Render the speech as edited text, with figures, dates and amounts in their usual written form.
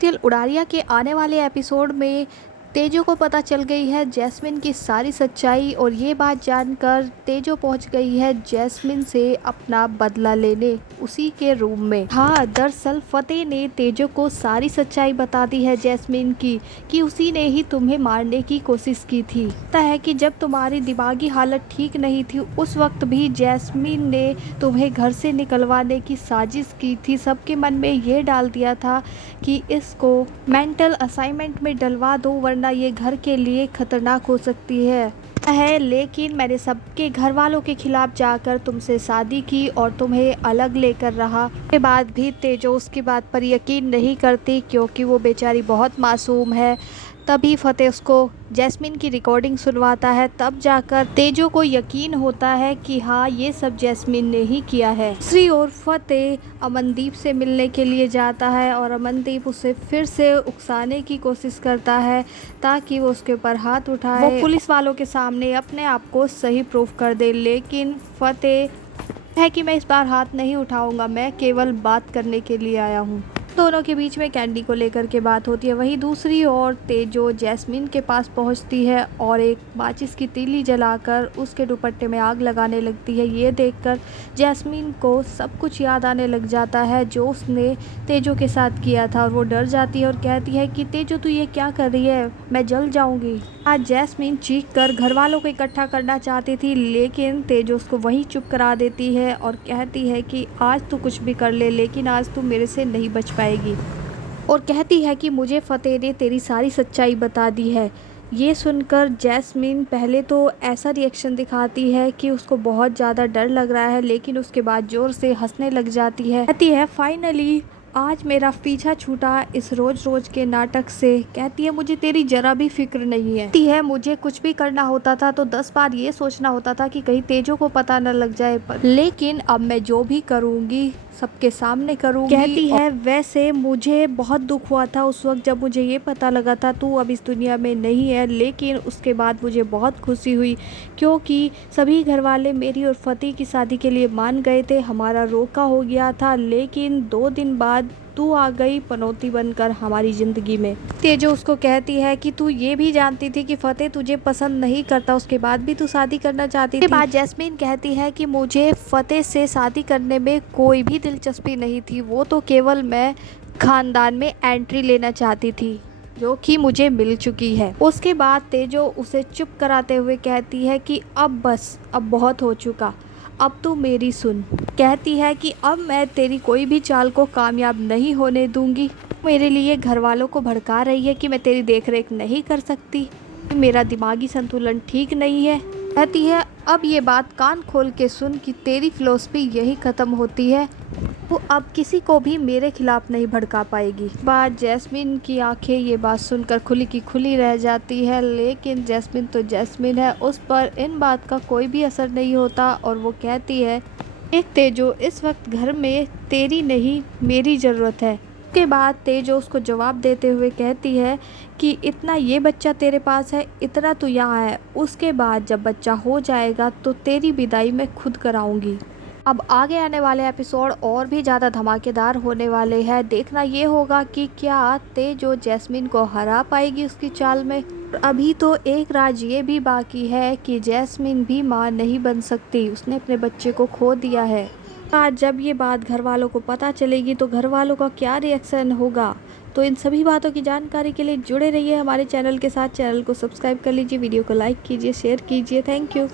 Serial Udaariyaan के आने वाले एपिसोड में तेजो को पता चल गई है जैस्मिन की सारी सच्चाई और ये बात जानकर तेजो पहुंच गई है जैस्मिन से अपना बदला लेने उसी के रूम में। हाँ, दरअसल फतेह ने तेजो को सारी सच्चाई बता दी है जैस्मिन की कि उसी ने ही तुम्हें मारने की कोशिश की थी। पता है कि जब तुम्हारी दिमागी हालत ठीक नहीं थी उस वक्त भी जैस्मिन ने तुम्हें घर से निकलवाने की साजिश की थी। सबके मन में ये डाल दिया था कि इसको मेंटल असाइनमेंट में डलवा दो वरना ये घर के लिए खतरनाक हो सकती है। लेकिन मैंने सबके घर वालों के खिलाफ जाकर तुमसे शादी की और तुम्हें अलग लेकर रहा। के बाद भी तेजो उसकी बात पर यकीन नहीं करती क्योंकि वो बेचारी बहुत मासूम है। तभी फतेह उसको जैस्मिन की रिकॉर्डिंग सुनवाता है, तब जाकर तेजो को यकीन होता है कि हाँ, ये सब जैस्मिन ने ही किया है। दूसरी ओर फतेह अमनदीप से मिलने के लिए जाता है और अमनदीप उसे फिर से उकसाने की कोशिश करता है ताकि वो उसके ऊपर हाथ उठाए, वो पुलिस वालों के सामने अपने आप को सही प्रूफ कर दे। लेकिन फतेह है कि मैं इस बार हाथ नहीं उठाऊंगा, मैं केवल बात करने के लिए आया हूँ। दोनों के बीच में कैंडी को लेकर के बात होती है। वहीं दूसरी ओर तेजो जैस्मिन के पास पहुंचती है और एक माचिस की तीली जलाकर उसके दुपट्टे में आग लगाने लगती है। ये देखकर जैस्मिन को सब कुछ याद आने लग जाता है जो उसने तेजो के साथ किया था और वो डर जाती है और कहती है कि तेजो तू ये क्या कर रही है, मैं जल जाऊंगी। आज जैस्मिन चीख कर घर वालों को इकट्ठा करना चाहती थी लेकिन तेजो उसको वहीं चुप करा देती है और कहती है कि आज तू कुछ भी कर ले लेकिन आज तू मेरे से नहीं बच पाएगी, और कहती है कि मुझे फतेह ने तेरी सारी सच्चाई बता दी है। ये सुनकर जैस्मिन पहले तो ऐसा रिएक्शन दिखाती है कि उसको बहुत ज़्यादा डर लग रहा है लेकिन उसके बाद ज़ोर से हंसने लग जाती है। कहती है फाइनली आज मेरा पीछा छूटा इस रोज रोज के नाटक से। कहती है मुझे तेरी जरा भी फिक्र नहीं है। कहती है मुझे कुछ भी करना होता था तो 10 बार ये सोचना होता था कि कहीं तेजो को पता न लग जाए, लेकिन अब मैं जो भी करूँगी सबके सामने करूँगी। कहती है वैसे मुझे बहुत दुख हुआ था उस वक्त जब मुझे ये पता लगा था तू अब इस दुनिया में नहीं है, लेकिन उसके बाद मुझे बहुत खुशी हुई क्योंकि सभी घर वाले मेरी और फतेह की शादी के लिए मान गए थे। हमारा रोका हो गया था लेकिन 2 दिन बाद तू आ गई पनौती बनकर हमारी ज़िंदगी में। तेजो उसको कहती है कि तू ये भी जानती थी कि फतेह तुझे पसंद नहीं करता, उसके बाद भी तू शादी करना चाहती थी। उसके बाद जैस्मिन कहती है कि मुझे फतेह से शादी करने में कोई भी दिलचस्पी नहीं थी, वो तो केवल मैं खानदान में एंट्री लेना चाहती थी जो कि मुझे मिल चुकी है। उसके बाद तेजो उसे चुप कराते हुए कहती है कि अब बस, अब बहुत हो चुका, अब तू मेरी सुन। कहती है कि अब मैं तेरी कोई भी चाल को कामयाब नहीं होने दूंगी। मेरे लिए घर वालों को भड़का रही है कि मैं तेरी देखरेख नहीं कर सकती, मेरा दिमागी संतुलन ठीक नहीं है। कहती है अब ये बात कान खोल के सुन कि तेरी फिलॉसफी यही ख़त्म होती है, वो अब किसी को भी मेरे खिलाफ नहीं भड़का पाएगी। बाद जैस्मिन की आंखें ये बात सुनकर खुली की खुली रह जाती है, लेकिन जैस्मिन तो जैस्मिन है, उस पर इन बात का कोई भी असर नहीं होता और वो कहती है एक तेजो इस वक्त घर में तेरी नहीं मेरी ज़रूरत है। उसके बाद तेजो उसको जवाब देते हुए कहती है कि इतना ये बच्चा तेरे पास है, इतना तो यहाँ है, उसके बाद जब बच्चा हो जाएगा तो तेरी विदाई मैं खुद कराऊंगी। अब आगे आने वाले एपिसोड और भी ज़्यादा धमाकेदार होने वाले हैं। देखना ये होगा कि क्या तेजो जैस्मिन को हरा पाएगी उसकी चाल में। अभी तो एक राज ये भी बाकी है कि जैस्मिन भी माँ नहीं बन सकती, उसने अपने बच्चे को खो दिया है। आज जब ये बात घर वालों को पता चलेगी तो घर वालों का क्या रिएक्शन होगा। तो इन सभी बातों की जानकारी के लिए जुड़े रहिए हमारे चैनल के साथ। चैनल को सब्सक्राइब कर लीजिए, वीडियो को लाइक कीजिए, शेयर कीजिए। Thank you.